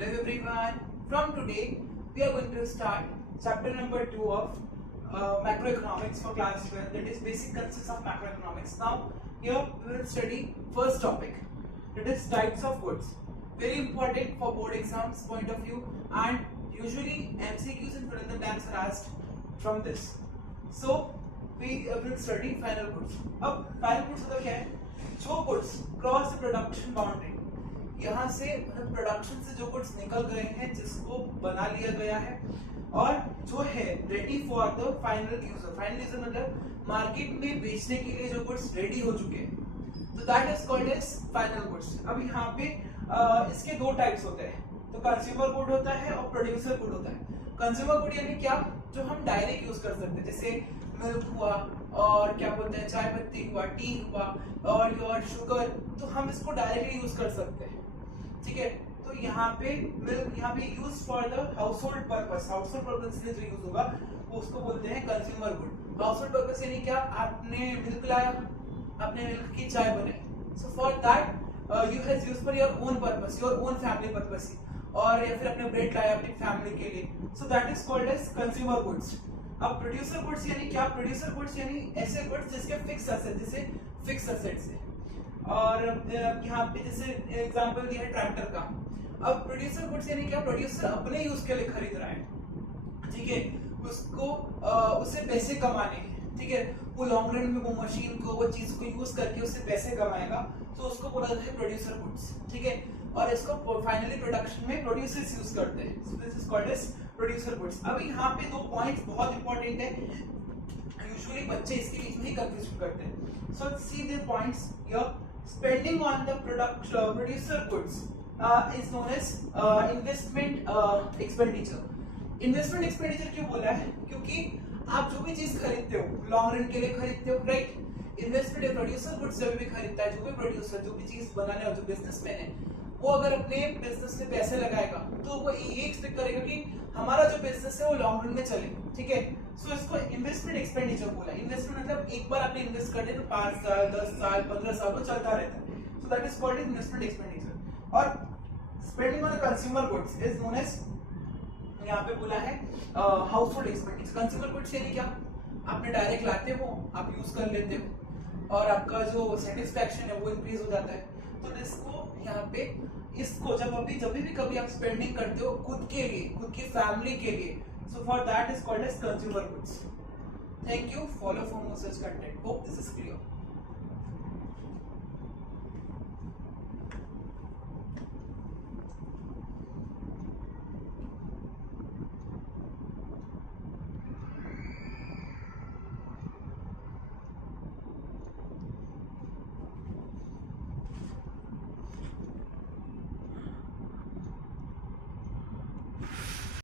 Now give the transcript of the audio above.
Hello everyone. From today, we are going to start chapter number 2 of macroeconomics for class 12. That is basic concepts of macroeconomics. Now, here we will study first topic. That is types of goods. Very important for board exams point of view, and usually MCQs and fill in the blanks are asked from this. So we will study final goods. अब final goods मतलब क्या है? जो goods cross the production boundary, यहाँ से production से जो goods निकल गए हैं, जिसको बना लिया गया है और जो है ready for the final user. Final user मतलब मार्केट में बेचने के लिए जो गुड्स रेडी हो चुके हैं, तो that is called as final goods. अब यहाँ पे इसके दो टाइप्स होते हैं. तो कंज्यूमर गुड होता है और प्रोड्यूसर गुड होता है. कंज्यूमर गुड यानी क्या, जो हम डायरेक्ट यूज कर सकते हैं, जैसे मिल्क हुआ और क्या बोलते हैं चाय पत्ती हुआ, टी हुआ और योर शुगर, तो हम इसको डायरेक्टली यूज कर सकते हैं. ठीक है, तो यहाँ पे मिल्क यहाँ पे use for the house hold purpose. House hold purpose से जो यूज होगा वो उसको बोलते हैं consumer good. House hold purpose यानी क्या, आपने मिल्क लाया, आपने मिल्क की चाय बनाई, so for that you has use for your own purpose, your own family purpose, और या फिर अपने ब्रेड लाया अपनी फैमिली के लिए, so that is called as consumer goods. अब प्रोड्यूसर गुड्स यानी क्या, प्रोड्यूसर गुड्स यानी ऐसे गुड्स जिसके फिक्स एसेट, जैसे फिक्स एसेट्स है. और यहाँ पे जैसे एग्जांपल दिया है ट्रैक्टर का. अब प्रोड्यूसर गुड्स यानी क्या, प्रोड्यूसर अपने यूज के लिए खरीद रहा है, ठीक है, उसको उससे पैसे कमाने हैं, ठीक है, वो लॉन्ग रन में वो मशीन को, वो चीज को यूज करके उससे पैसे कमाएगा, तो उसको बोला जाता है प्रोड्यूसर गुड्स. ठीक है, और इसको फाइनली प्रोडक्शन में प्रोड्यूसर्स यूज करते हैं. So this is called as producer goods. अब यहाँ पे दो पॉइंट्स बहुत इंपॉर्टेंट है, यूजुअली बच्चे इसके बीच में ही कंफ्यूज करते हैं. So see the points here. Spending on the producer goods is known as investment expenditure. Investment expenditure क्यों बोला है, क्योंकि आप जो भी चीज खरीदते हो लॉन्ग रन के लिए खरीदते हो, राइट. इन्वेस्टमेंट प्रोड्यूसर गुड्स जब भी खरीदता है, जो भी प्रोड्यूसर जो भी चीज बनाने वाला जो बिजनेसमैन है, वो अगर अपने बिजनेस में पैसे लगाएगा तो वो ये एक्सपेक्ट करेगा कि हमारा जो बिजनेस है वो लॉन्ग रन में चले. ठीक है, सो इसको इन्वेस्टमेंट एक्सपेंडिचर बोला. इन्वेस्टमेंट मतलब एक बार आपने इन्वेस्ट कर दिया तो 5 साल 10 साल 15 साल वो चलता रहता है. So that is called investment expenditure. और spending on consumer goods is known as, यहाँ पे बोला है household expenditure. Consumer goods यानी क्या, आपने डायरेक्ट लाते हो, आप यूज कर लेते हो और आपका जो सेटिस्फैक्शन है वो इंक्रीज हो जाता है. तो इसको यहाँ पे इसको जब भी कभी आप स्पेंडिंग करते हो खुद के लिए, खुद की फैमिली के लिए, so for that is called as consumer goods. Thank you. Follow for more such content. Hope this is clear.